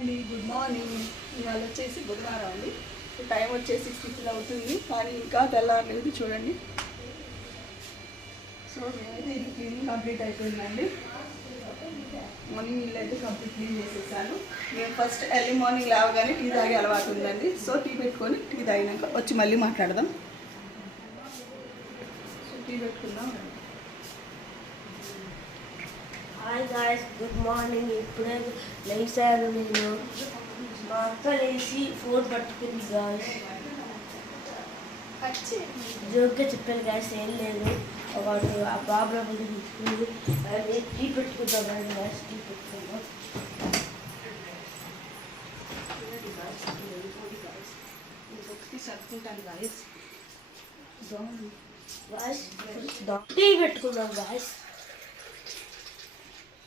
అండి good morning. ఇవాళ వచ్చేసి బుధవారం అండి. టైం వచ్చేసి 6 అవుతుంది, కానీ ఇంకా తెల్లారలేదు చూడండి. సో నేనైతే ఇది క్లీనింగ్ కంప్లీట్ అయిపోయిందండి. మార్నింగ్ ఇల్లు అయితే కంప్లీట్ క్లీన్ చేసేసాను. నేను ఫస్ట్ ఎర్లీ మార్నింగ్ లేవగానే టీ తాగే అలవాటు ఉందండి. సో టీ పెట్టుకొని టీ తాగినాక వచ్చి మళ్ళీ మాట్లాడదాం. సో టీ పెట్టుకుందాం. Hi guys, good morning. ఇప్పుడే లేచాను నేను. మా అక్క లేచి ఫోన్ పట్టుకుంది గాయ్స్. జోక్గా చెప్పాను గాయ్స్, ఏం లేదు. వాడు ఆ ప్రాబ్లం తీసుకుంది. అది టీ పెట్టుకుంటాం గాయ్స్. టీ పెట్టుకుందాం. సర్దుకుంటాను గాయస్. టీ పెట్టుకుందాం గాయ్స్.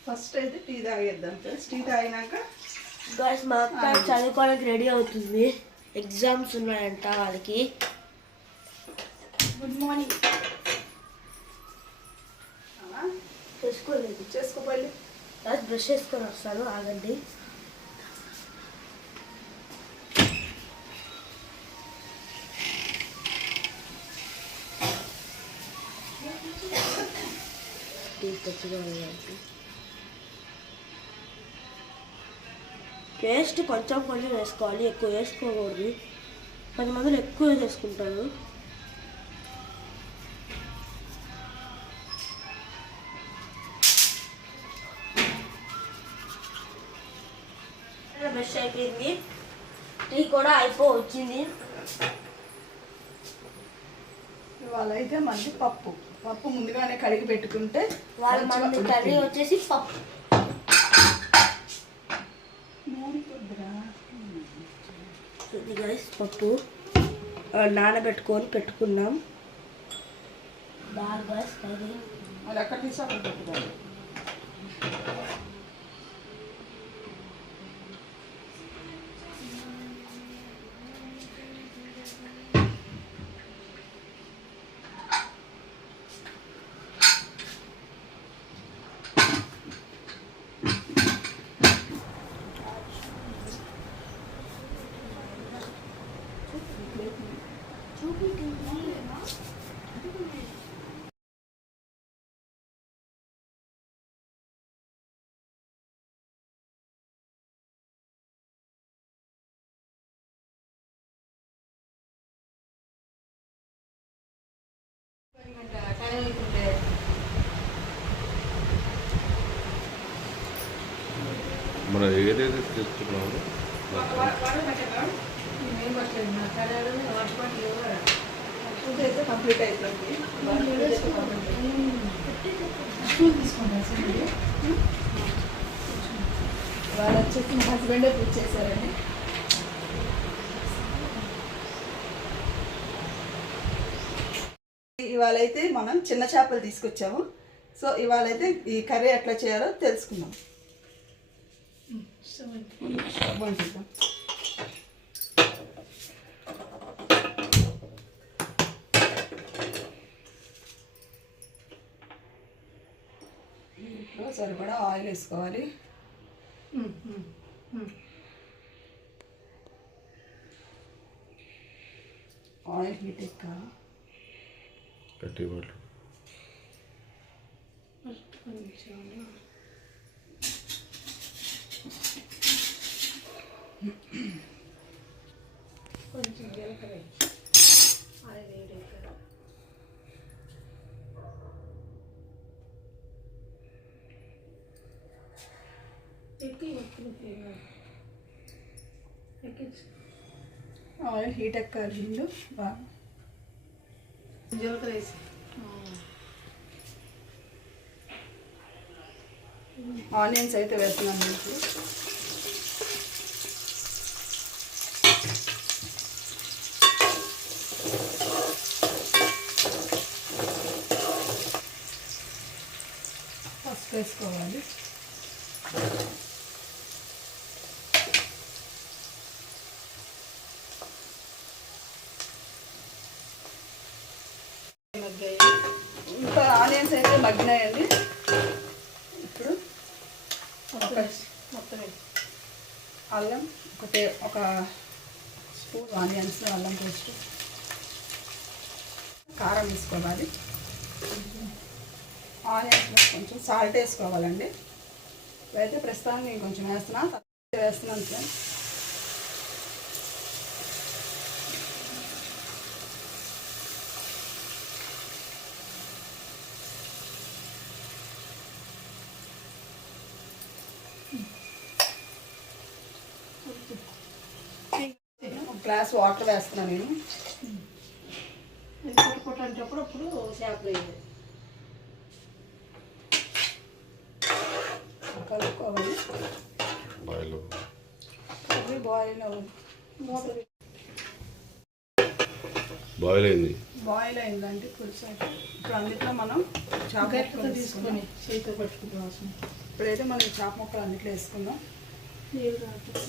ఫస్ట్ అయితే టీ తాగేద్దాం ఫ్రెండ్స్. టీ తాగినాక గాయ్స్ మా అక్క చదువుకోవడానికి రెడీ అవుతుంది. ఎగ్జామ్స్ ఉన్నాయంట వాళ్ళకి. Good morning. చేసుకోలేదు, చేసుకోవాలి. గాయ్స్ బ్రష్ చేసుకొని వస్తాను, ఆగండి. పేస్ట్ కొంచెం కొంచెం వేసుకోవాలి, ఎక్కువ వేసుకోకూడదు. 10 మందిలో ఎక్కువ వేసుకుంటారు. బ్రష్ అయిపోయింది, టీ కూడా వచ్చింది. ఇవాళ అయితే మంది పప్పు ముందుగానే కడిగి పెట్టుకుంటే వాళ్ళ మంది కర్రీ వచ్చేసి పప్పు. పప్పు నానబెట్టుకొని పెట్టుకున్నాం. బాగా కర్రీ అది అక్కడ తీసి పెట్టుకోవాలి. మనం ఏదైతే తీసుకున్నామో కంప్లీట్ అయిపోయింది. వాళ్ళు వచ్చేసి మా హస్బెండే పూజ చేశారండి. ఇవాళైతే మనం చిన్న చేపలు తీసుకొచ్చాము. సో ఇవాళైతే ఈ కర్రీ ఎట్లా చేయాలో తెలుసుకుందాం. ఇంట్లో సరిపడా ఆయిల్ వేసుకోవాలి. ఆయిల్ హీట్ ఎక్కాలి. కట్టివాళ్ళు కొంచెం జీలకర్ర అది వేడి ఆయిల్ హీట్ ఎక్కాలి. ముందు బాగా జీలకర్ర వేసి ఆనియన్స్ అయితే వేస్తున్నాం. మీకు పసుపు వేసుకోవాలి. ఇంకా ఆనియన్స్ అయితే మగ్గినాయండి. ఇప్పుడు మొత్తం అల్లం ఒక స్పూన్ ఆనియన్స్ అల్లం పేస్ట్, కారం వేసుకోవాలి, ఆనియన్స్ కొంచెం సాల్ట్ వేసుకోవాలండి. అయితే ప్రస్తుతానికి నేను కొంచెం వేస్తున్నాను సార్. ఒక గ్లాస్ వాటర్ వేస్తున్నాను నేను. కొట్టేటప్పుడు అప్పుడు చేపలు వేయాలి. కలుపుకోవాలి. బాయిల్ కర్రీ బాయిల్ అయింది. బాయిల్ అయిందండి పులుసు. ఇప్పుడు అందులో మనం చేప ముక్కలు తీసుకొని చేతితో పట్టుకుంటాం. ఇప్పుడైతే మనం చేప ముక్కలు అందులో వేసుకుందాం. నీళ్ళు రాకుండా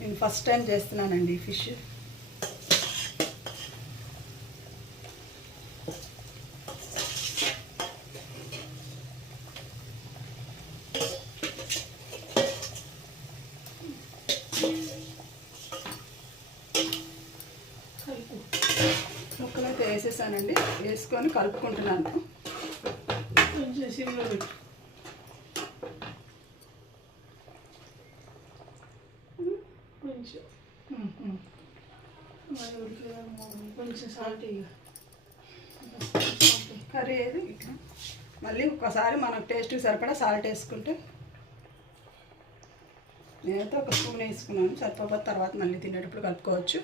నేను ఫస్ట్ టైం చేస్తున్నానండి ఈ ఫిష్. ముక్కలైతే వేసేసానండి. వేసుకొని కలుపుకుంటున్నాను. కొంచెం సిమ్లో పెట్టు. కొంచెం కొంచెం సాల్ట్ కర్రీ ఏది ఇట్లా మళ్ళీ ఒకసారి మనకు టేస్ట్కి సరిపడా సాల్ట్ వేసుకుంటే, నేనైతే ఒక స్పూన్ వేసుకున్నాను, సరిపోతే తర్వాత మళ్ళీ తినేటప్పుడు కలుపుకోవచ్చు.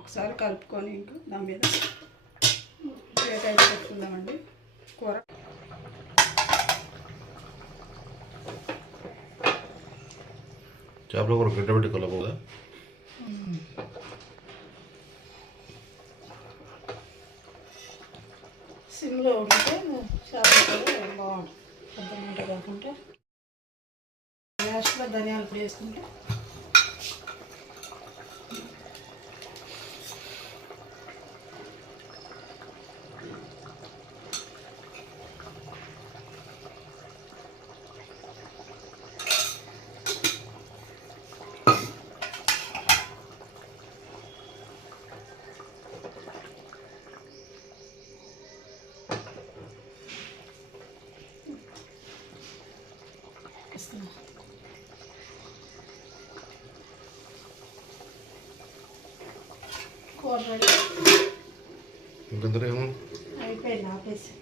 ఒకసారి కలుపుకొని ఇంకా దాని మీద ప్లేట్ అయితే పెట్టుకుందామండి కూర. చేపల కూర గడ్డబెట్టి కలపదా? సిమ్లో ఉంటే చేపలు కూడా బాగుంటుంది. పెద్ద కాకుండా లాస్ట్లో ధనియాల పొడి వేసుకుంటే కూర రెడీ ఇంకంతలో ఏమో అయిపోయింది. ఆపేసి